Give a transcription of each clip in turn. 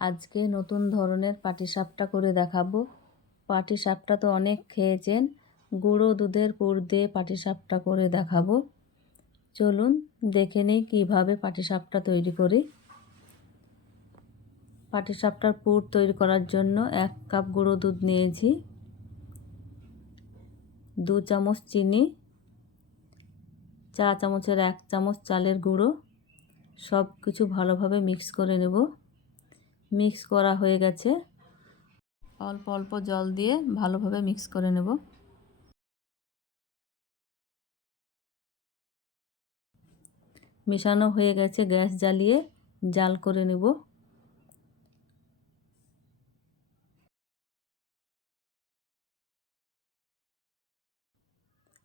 আজকে নতুন ধরনের পাটিসাপটা করে দেখাবো। পাটিসাপটা তো অনেক খেয়েছেন। গুঁড়ো দুধের পুর দিয়ে পাটিসাপটা করে দেখাবো। চলুন দেখে নিই কীভাবে পাটিসাপটা তৈরি করি। পাটিসাপটার পুর তৈরি করার জন্য এক কাপ গুঁড়ো দুধ নিয়েছি। দু চামচ চিনি, চা চামচের এক চামচ চালের গুঁড়ো। সব কিছু ভালোভাবে মিক্স করে নেব। মিক্স করা হয়ে গেছে। অল্প অল্প জল দিয়ে ভালোভাবে মিক্স করে নেব। মেশানো হয়ে গেছে গ্যাস জ্বালিয়ে জাল করে নেব।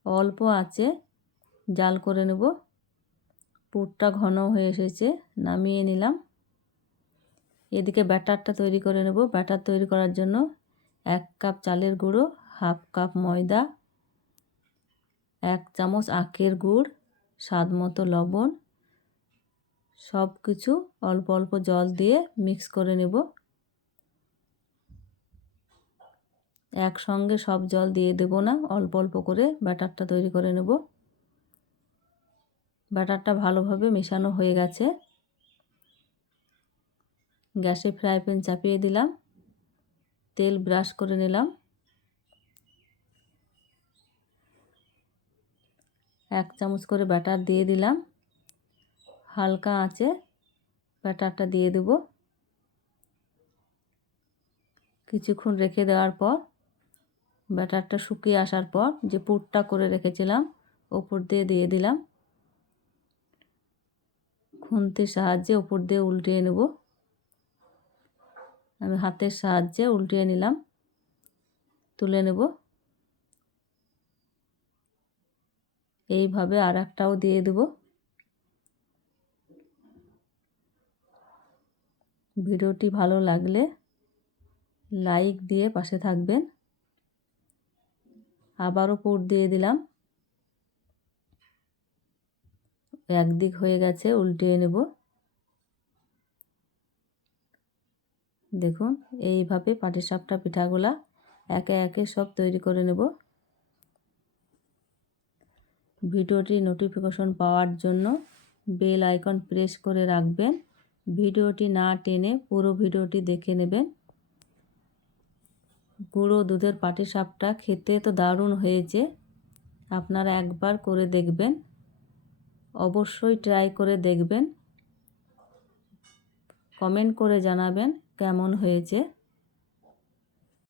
অল্প আছে জাল করে নেব। পুরটা ঘন হয়ে এসেছে, নামিয়ে নিলাম। এদিকে ব্যাটারটা তৈরি করে নেব। ব্যাটার তৈরি করার জন্য এক কাপ চালের গুঁড়ো, হাফ কাপ ময়দা, এক চামচ আখের গুড়, স্বাদ মতো লবণ সব কিছু অল্প অল্প জল দিয়ে মিক্স করে নেব। একসঙ্গে সব জল দিয়ে দেব না, অল্প অল্প করে ব্যাটারটা তৈরি করে নেব। ব্যাটারটা ভালোভাবে মেশানো হয়ে গেছে। গ্যাসে ফ্রাই প্যান চাপিয়ে দিলাম। তেল ব্রাশ করে নিলাম। এক চামচ করে ব্যাটার দিয়ে দিলাম। হালকা আঁচে ব্যাটারটা দিয়ে দেব। কিছুক্ষণ রেখে দেওয়ার পর, ব্যাটারটা শুকিয়ে আসার পর যে পুরটা করে রেখেছিলাম, ওপর দিয়ে দিয়ে দিলাম। খুন্তির সাহায্যে ওপর দিয়ে উল্টিয়ে নেব। আমি হাতের সাহায্যে উল্টিয়ে নিলাম। তুলে নেব। এইভাবে আর একটাও দিয়ে দেব। ভিডিওটি ভালো লাগলে লাইক দিয়ে পাশে থাকবেন। আবারও পুর দিয়ে দিলাম। একদিক হয়ে গেছে, উল্টিয়ে নেব। দেখুন, এইভাবে পাটিসাপটা পিঠাগুলা একে একে সব তৈরি করে নেব। ভিডিওটি নোটিফিকেশন পাওয়ার জন্য বেল আইকন প্রেস করে রাখবেন। ভিডিওটি না টেনে পুরো ভিডিওটি দেখে নেবেন। গুঁড়ো দুধের পাটিসাপটা খেতে তো দারুণ হয়েছে, আপনারা একবার করে দেখবেন। অবশ্যই ট্রাই করে দেখবেন। কমেন্ট করে জানাবেন। কেমন হয়েছে?